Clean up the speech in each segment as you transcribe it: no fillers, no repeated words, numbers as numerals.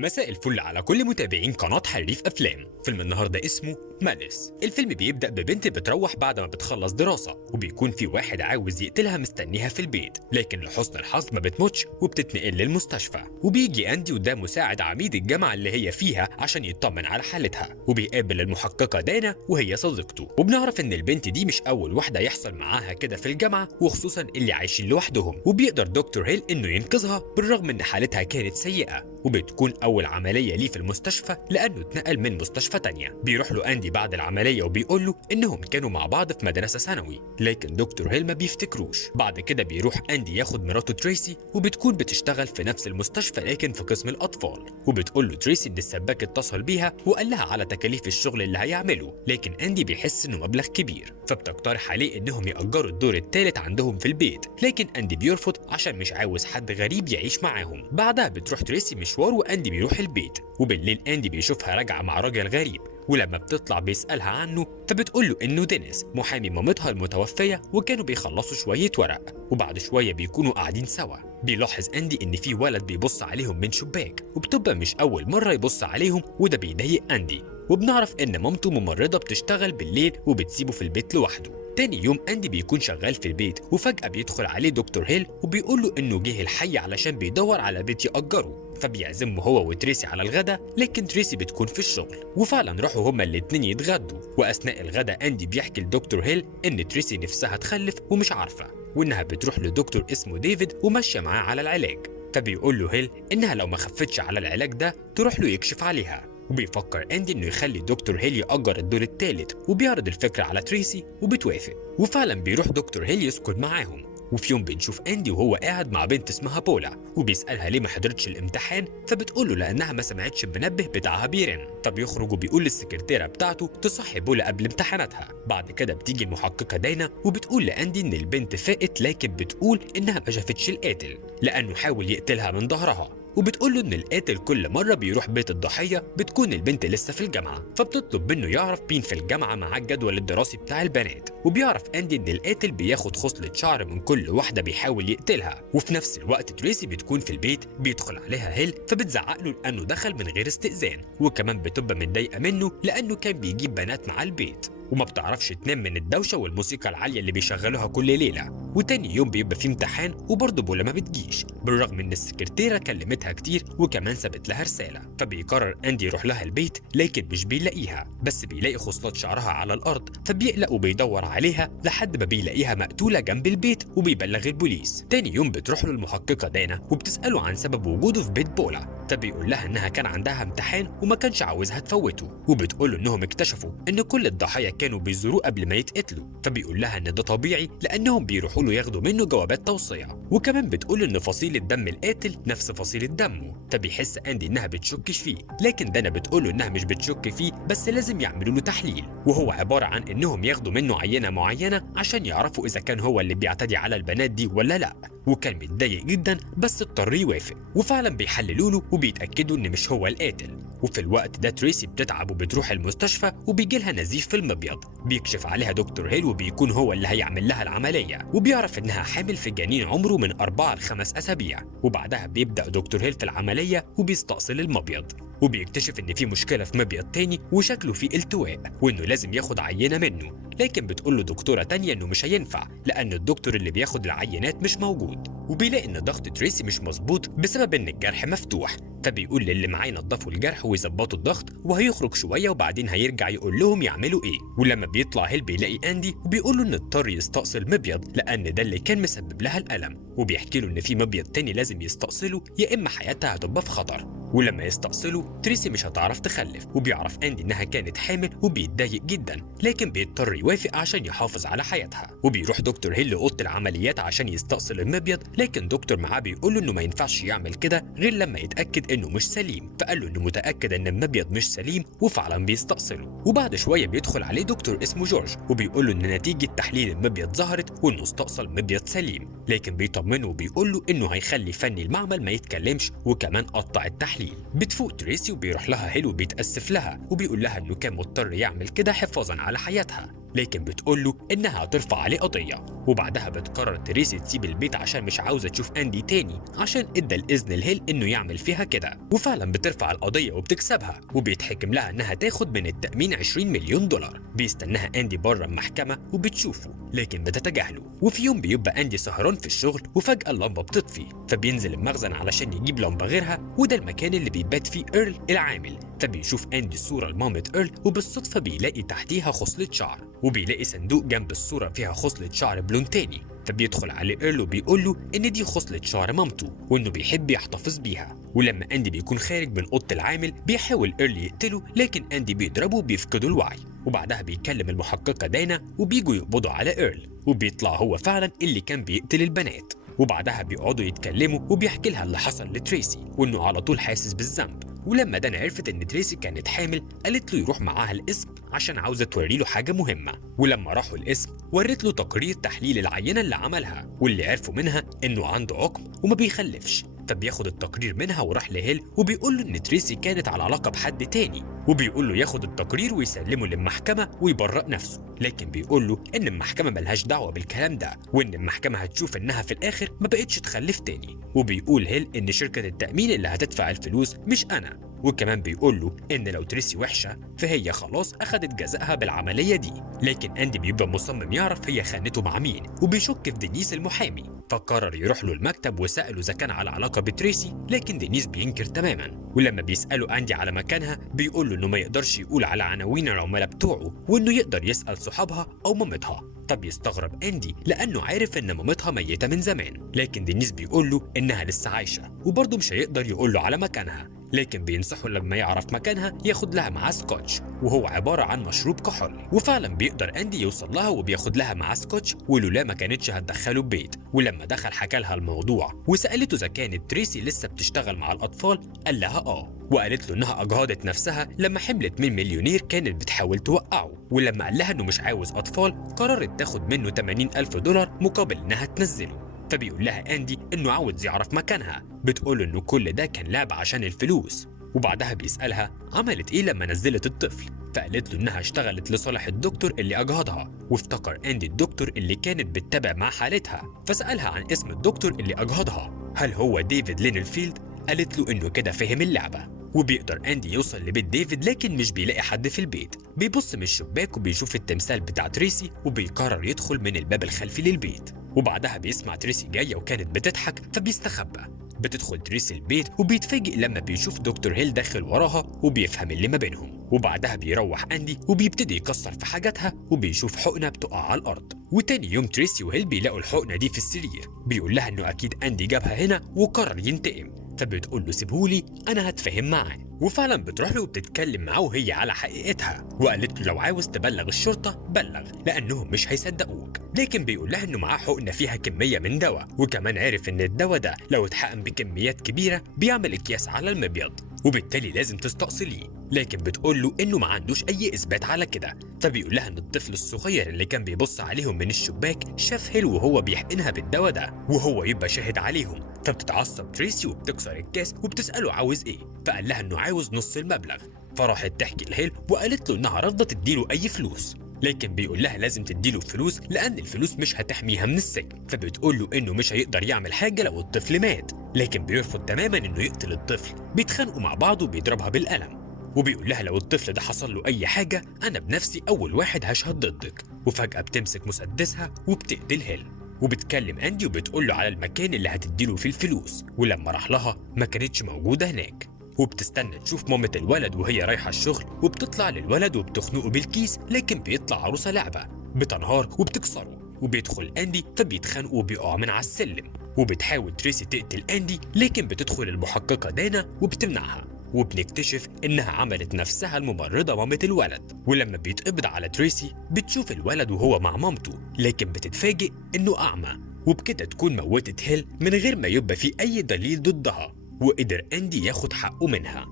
مساء الفل على كل متابعين قناة حريف أفلام. فيلم النهاردة اسمه ماليس. الفيلم بيبدأ ببنت بتروح بعد ما بتخلص دراسة، وبيكون في واحد عاوز يقتلها مستنيها في البيت، لكن لحسن الحظ ما بتموتش وبتتنقل للمستشفى. وبيجي أندي وده مساعد عميد الجامعة اللي هي فيها عشان يطمن على حالتها، وبيقابل المحققة دانا وهي صديقته. وبنعرف إن البنت دي مش أول واحدة يحصل معاها كده في الجامعة، وخصوصا اللي عايشين لوحدهم. وبيقدر دكتور هيل إنه ينقذها بالرغم إن حالتها كانت سيئة، وبتكون أول عملية ليه في المستشفى لأنه اتنقل من مستشفى تانية. بيروح له أندي بعد العملية وبيقول له إنهم كانوا مع بعض في مدرسة ثانوي، لكن دكتور هيل ما بيفتكروش. بعد كده بيروح أندي ياخد مراته تريسي، وبتكون بتشتغل في نفس المستشفى لكن في قسم الأطفال. وبتقول له تريسي إن السباك اتصل بيها وقال لها على تكاليف الشغل اللي هيعمله، لكن أندي بيحس إنه مبلغ كبير، فبتقترح عليه إنهم يأجروا الدور الثالث عندهم في البيت، لكن أندي بيرفض عشان مش عاوز حد غريب يعيش معاهم. بعدها بتروح تريسي مشوار وأندي بيروح البيت، وبالليل أندي بيشوفها راجعة مع راجل غريب، ولما بتطلع بيسألها عنه فبتقول له إنه دينيس محامي مامتها المتوفية، وكانوا بيخلصوا شوية ورق، وبعد شوية بيكونوا قاعدين سوا. بيلاحظ أندي إن في ولد بيبص عليهم من شباك، وبتبقى مش أول مرة يبص عليهم، وده بيضايق أندي. وبنعرف إن مامته ممرضة بتشتغل بالليل وبتسيبه في البيت لوحده. تاني يوم أندي بيكون شغال في البيت، وفجأة بيدخل عليه دكتور هيل وبيقول له إنه جه الحي علشان بيدور على بيت يأجره، فبيعزمه هو وتريسي على الغدا، لكن تريسي بتكون في الشغل. وفعلا راحوا هما الاتنين يتغدوا، وأثناء الغدا أندي بيحكي لدكتور هيل إن تريسي نفسها تخلف ومش عارفة، وإنها بتروح لدكتور اسمه ديفيد وماشية معاه على العلاج. فبيقول له هيل إنها لو ما خفتش على العلاج ده تروح له يكشف عليها. وبيفكر أندي إنه يخلي دكتور هيل يأجر الدور الثالث، وبيعرض الفكرة على تريسي وبتوافق. وفعلا بيروح دكتور هيل يسكن معاهم. وفي يوم بنشوف أندي وهو قاعد مع بنت اسمها بولا، وبيسألها ليه ما حضرتش الامتحان، فبتقول له لأنها ما سمعتش المنبه بتاعها بيرن. فبيخرج وبيقول للسكرتيرة بتاعته تصحي بولا قبل امتحاناتها. بعد كده بتيجي المحققة دانا وبتقول لأندي إن البنت فاقت، لكن بتقول إنها ما شافتش القاتل لأنه حاول يقتلها من ظهرها. وبتقول له ان القاتل كل مره بيروح بيت الضحيه بتكون البنت لسه في الجامعه، فبتطلب منه يعرف مين في الجامعه مع الجدول الدراسي بتاع البنات. وبيعرف أندي ان القاتل بياخد خصله شعر من كل واحده بيحاول يقتلها. وفي نفس الوقت تريسي بتكون في البيت، بيدخل عليها هيل فبتزعق له لانه دخل من غير استئذان، وكمان بتبقى متضايقه منه لانه كان بيجيب بنات مع البيت، وما بتعرفش تنام من الدوشه والموسيقى العاليه اللي بيشغلوها كل ليله. وتاني يوم بيبقى في امتحان، وبرضه بولا ما بتجيش بالرغم ان السكرتيره كلمتها كتير وكمان سابت لها رساله. فبيقرر أندي يروح لها البيت، لكن مش بيلاقيها، بس بيلاقي خصلات شعرها على الارض، فبيقلق وبيدور عليها لحد ما بيلاقيها مقتوله جنب البيت، وبيبلغ البوليس. تاني يوم بتروح له المحققه دانا وبتساله عن سبب وجوده في بيت بولا، فبيقول لها انها كان عندها امتحان وما كانش عاوزها تفوته. وبتقول له انهم اكتشفوا ان كل الضحايا كانوا بيزوروه قبل ما يتقتلوا، فبيقول لها ان ده طبيعي لانهم بيروحوا له ياخدوا منه جوابات توصيه. وكمان بتقول ان فصيله دم القاتل نفس فصيله دمه، فبيحس أندي انها بتشكش فيه، لكن دانا بتقول له انها مش بتشك فيه، بس لازم يعملوا له تحليل، وهو عباره عن انهم ياخدوا منه عينه معينه عشان يعرفوا اذا كان هو اللي بيعتدي على البنات دي ولا لا. وكان متضايق جدا بس اضطر يوافق، وفعلا بيحللوا له وبيتاكدوا ان مش هو القاتل. وفي الوقت ده تريسي بتتعب وبتروح المستشفى، وبيجي لها نزيف في المبيض، بيكشف عليها دكتور هيل وبيكون هو اللي هيعمل لها العمليه، وبيعرف انها حامل في جنين عمره من 4 ل 5 اسابيع. وبعدها بيبدا دكتور هيل في العمليه وبيستأصل المبيض، وبيكتشف ان في مشكله في مبيض تاني وشكله فيه التواء، وانه لازم ياخد عينه منه، لكن بتقول له دكتوره تانيه انه مش هينفع لان الدكتور اللي بياخد العينات مش موجود. وبيلاقي ان ضغط تريسي مش مظبوط بسبب ان الجرح مفتوح، فبيقول للي معاه ينضفوا الجرح ويظبطوا الضغط، وهيخرج شويه وبعدين هيرجع يقول لهم يعملوا ايه. ولما بيطلع هيل بيلاقي أندي وبيقول له ان اضطر يستأصل مبيض لان ده اللي كان مسبب لها الالم، وبيحكي له ان في مبيض تاني لازم يستأصله يا اما حياتها هتبقى في خطر. ولما يستأصله تريسي مش هتعرف تخلف، وبيعرف أندي انها كانت حامل وبيتضايق جدا، لكن بيضطر يوافق عشان يحافظ على حياتها. وبيروح دكتور هيل لأوضة العمليات عشان يستأصل المبيض، لكن دكتور معاه بيقول له انه ما ينفعش يعمل كده غير لما يتأكد انه مش سليم، فقال له انه متأكد ان المبيض مش سليم وفعلا بيستأصله. وبعد شوية بيدخل عليه دكتور اسمه جورج وبيقول له ان نتيجة تحليل المبيض ظهرت وانه استأصل مبيض سليم، لكن بيطمنه وبيقول له انه هيخلي فني المعمل ما يتكلمش وكمان قطع التحليل. بتفوق تريسي وبيروح لها هيل وبيتأسف لها، وبيقول لها انه كان مضطر يعمل كده حفاظا على حياتها، لكن بتقوله إنها هترفع عليه قضية. وبعدها بتقرر تريسي تسيب البيت عشان مش عاوزة تشوف أندي تاني، عشان ادى الإذن لهيل إنه يعمل فيها كده. وفعلا بترفع القضية وبتكسبها، وبيتحكم لها إنها تاخد من التأمين 20 مليون دولار. بيستناها أندي بره المحكمة وبتشوفه لكن بتتجاهله. وفي يوم بيبقى أندي سهران في الشغل وفجأة اللمبة بتطفي، فبينزل المخزن علشان يجيب لمبة غيرها، وده المكان اللي بيبات فيه إيرل العامل. فبيشوف أندي صورة لمامة إيرل، وبالصدفة بيلاقي تحتيها خصلة شعر، وبيلاقي صندوق جنب الصورة فيها خصلة شعر بلون تاني. فبيدخل عليه إيرل وبيقول له إن دي خصلة شعر مامته وإنه بيحب يحتفظ بيها. ولما أندي بيكون خارج من أوضة العامل بيحاول إيرل يقتله، لكن أندي بيضربه وبيفقده الوعي. وبعدها بيكلم المحققة دانا وبيجوا يقبضوا على إيرل، وبيطلع هو فعلا اللي كان بيقتل البنات. وبعدها بيقعدوا يتكلموا وبيحكي لها اللي حصل لتريسي وإنه على طول حاسس بالذنب. ولما دانا عرفت ان تريسي كانت حامل قالت له يروح معاها القسم عشان عاوزه توري له حاجه مهمه. ولما راحوا القسم ورت له تقرير تحليل العينه اللي عملها، واللي عرفوا منها انه عنده عقم وما بيخلفش. فبياخد التقرير منها وراح لهيل وبيقول له ان تريسي كانت على علاقه بحد تاني، وبيقول له ياخد التقرير ويسلمه للمحكمه ويبرأ نفسه. لكن بيقول له ان المحكمه ملهاش دعوه بالكلام ده، وان المحكمه هتشوف انها في الاخر ما بقتش تخلف تاني. وبيقول هيل ان شركه التأمين اللي هتدفع الفلوس مش انا. وكمان بيقول له ان لو تريسي وحشه فهي خلاص اخدت جزائها بالعمليه دي. لكن اندي بيبقى مصمم يعرف هي خانته مع مين، وبيشك في دينيس المحامي. فقرر يروح له المكتب وسأله اذا كان على علاقه بتريسي، لكن دينيس بينكر تماما. ولما بيسأله اندي على مكانها بيقول له انه ما يقدرش يقول على عناوين العملاء بتوعه، وانه يقدر يسأل صحابها او مامتها. فبيستغرب اندي لانه عارف ان مامتها ميته من زمان، لكن دينيس بيقول له انها لسه عايشه، وبرضه مش هيقدر يقول له على مكانها. لكن بينصحه لما يعرف مكانها ياخد لها معاه سكوتش، وهو عباره عن مشروب كحولي. وفعلا بيقدر اندي يوصل لها وبياخد لها معاه سكوتش، ولولا ما كانتش هتدخله البيت. ولما دخل حكى لها الموضوع وسالته اذا كانت تريسي لسه بتشتغل مع الاطفال، قال لها وقالت له انها اجهضت نفسها لما حملت من مليونير كانت بتحاول توقعه. ولما قال لها انه مش عاوز اطفال قررت تاخد منه 80,000 دولار مقابل انها تنزله. فبيقول لها اندي انه عاوز يعرف مكانها، بتقول انه كل ده كان لعب عشان الفلوس. وبعدها بيسألها عملت ايه لما نزلت الطفل، فقالت له انها اشتغلت لصالح الدكتور اللي اجهضها. وافتكر اندي الدكتور اللي كانت بتتابع مع حالتها، فسألها عن اسم الدكتور اللي اجهضها، هل هو ديفيد لينرفيلد؟ قالت له انه كده فهم اللعبة. وبيقدر اندي يوصل لبيت ديفيد لكن مش بيلاقي حد في البيت. بيبص من الشباك وبيشوف التمثال بتاع تريسي، وبيقرر يدخل من الباب الخلفي للبيت. وبعدها بيسمع تريسي جايه وكانت بتضحك فبيستخبى. بتدخل تريسي البيت وبيتفاجئ لما بيشوف دكتور هيل داخل وراها وبيفهم اللي ما بينهم. وبعدها بيروح اندي وبيبتدي يكسر في حاجاتها، وبيشوف حقنه بتقع على الارض. وتاني يوم تريسي وهيل بيلاقوا الحقنه دي في السرير. بيقول لها انه اكيد اندي جابها هنا وقرر ينتقم، فبتقول له سيبهولي انا هتفاهم معاه. وفعلا بتروح له وبتتكلم معاه وهي على حقيقتها، وقالت له لو عاوز تبلغ الشرطه بلغ لانهم مش هيصدقوك. لكن بيقول لها انه معاه حقنه فيها كميه من دواء، وكمان عرف ان الدواء ده لو اتحقن بكميات كبيره بيعمل اكياس على المبيض، وبالتالي لازم تستأصليه. لكن بتقول له انه ما عندوش اي اثبات على كده. فبيقول لها ان الطفل الصغير اللي كان بيبص عليهم من الشباك شاف هيل وهو بيحقنها بالدواء ده، وهو يبقى شاهد عليهم. فبتتعصب تريسي وبتكسر الكاس وبتسأله عاوز ايه، فقال لها انه عاوز نص المبلغ. فراحت تحكي لهيل وقالت له انها رافضه تديله اي فلوس، لكن بيقول لها لازم تديله فلوس لان الفلوس مش هتحميها من السجن. فبتقول له انه مش هيقدر يعمل حاجه لو الطفل مات، لكن بيرفض تماما انه يقتل الطفل. بيتخانقوا مع بعض وبيضربها بالقلم، وبيقول لها لو الطفل ده حصل له اي حاجه انا بنفسي اول واحد هشهد ضدك. وفجاه بتمسك مسدسها وبتقتل هيل. وبتكلم اندي وبتقول له على المكان اللي هتديله فيه الفلوس، ولما راح لها ما كانتش موجوده هناك. وبتستنى تشوف مامة الولد وهي رايحة الشغل، وبتطلع للولد وبتخنقه بالكيس، لكن بيطلع عروسة لعبة بتنهار وبتكسره. وبيدخل اندي فبيتخانقوا وبيقع من على السلم. وبتحاول تريسي تقتل اندي لكن بتدخل المحققة دانا وبتمنعها. وبنكتشف انها عملت نفسها الممرضة مامة الولد. ولما بيتقبض على تريسي بتشوف الولد وهو مع مامته، لكن بتتفاجئ انه اعمى. وبكده تكون موتت هيل من غير ما يبقى في اي دليل ضدها، وقدر اندي ياخد حقه منها.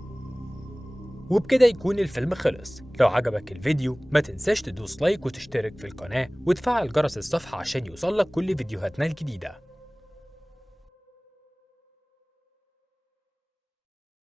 وبكده يكون الفيلم خلص. لو عجبك الفيديو ما تنساش تدوس لايك وتشترك في القناة وتفعل جرس الصفحة عشان يوصلك كل فيديوهاتنا الجديدة.